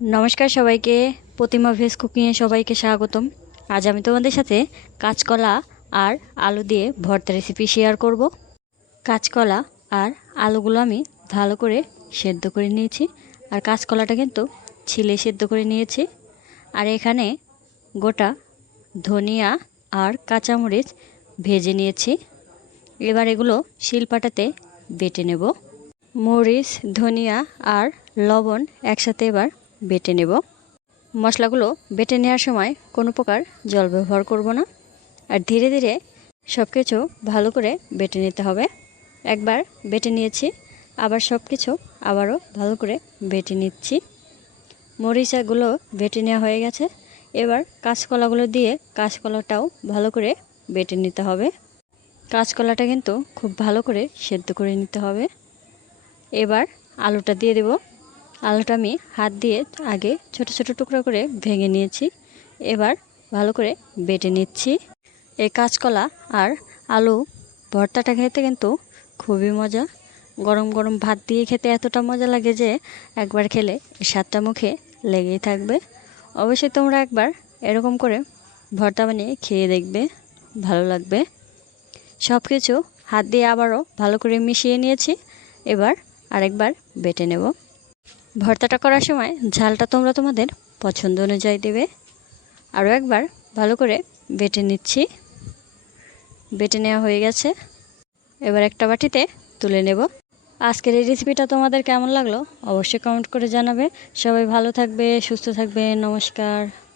নমস্কার সবাইকে। প্রতিমা ভেজ কুকিংয়ে সবাইকে স্বাগতম। আজ আমি তোমাদের সাথে কাঁচকলা আর আলু দিয়ে ভর্তা রেসিপি শেয়ার করব। কাঁচকলা আর আলুগুলো আমি ভালো করে সেদ্ধ করে নিয়েছি। আর কাঁচকলাটা কিন্তু ছিলে সেদ্ধ করে নিয়েছি। আর এখানে গোটা ধনিয়া আর কাঁচামরিচ ভেজে নিয়েছি। এবার এগুলো শিলপাটাতে বেটে নেব। মরিচ, ধনিয়া আর লবণ একসাথে এবার বেটে নেব। মশলাগুলো বেটে নেওয়ার সময় কোনো প্রকার জল ব্যবহার করব না। আর ধীরে ধীরে সব কিছু ভালো করে বেটে নিতে হবে। একবার বেটে নিয়েছি, আবার সব কিছু আবারও ভালো করে বেটে নিচ্ছি। মরিচাগুলো বেটে নেওয়া হয়ে গেছে। এবার কাঁচকলাগুলো দিয়ে কাঁচকলাটাও ভালো করে বেটে নিতে হবে। কাঁচকলাটা কিন্তু খুব ভালো করে সেদ্ধ করে নিতে হবে। এবার আলুটা দিয়ে দেব। আলুটা আমি হাত দিয়ে আগে ছোট ছোট টুকরো করে ভেঙে নিয়েছি। এবার ভালো করে বেটে নিচ্ছি। এই কাঁচকলা আর আলু ভর্তাটা খেতে কিন্তু খুবই মজা। গরম গরম ভাত দিয়ে খেতে এতটা মজা লাগে যে একবার খেলে স্বাদটা মুখে লেগেই থাকবে। অবশ্যই তোমরা একবার এরকম করে ভর্তা বানিয়ে খেয়ে দেখবে, ভালো লাগবে। সব কিছু হাত দিয়ে আবারও ভালো করে মিশিয়ে নিয়েছি। এবার আরেকবার বেটে নেব। ভর্তাটা করার সময় ঝালটা তোমরা তোমাদের পছন্দ অনুযায়ী দেবে। আরও একবার ভালো করে বেটে নিচ্ছি। বেটে নেওয়া হয়ে গেছে। এবার একটা বাটিতে তুলে নেব। আজকের এই রেসিপিটা তোমাদের কেমন লাগল? অবশ্যই কমেন্ট করে জানাবে। সবাই ভালো থাকবে, সুস্থ থাকবে, নমস্কার।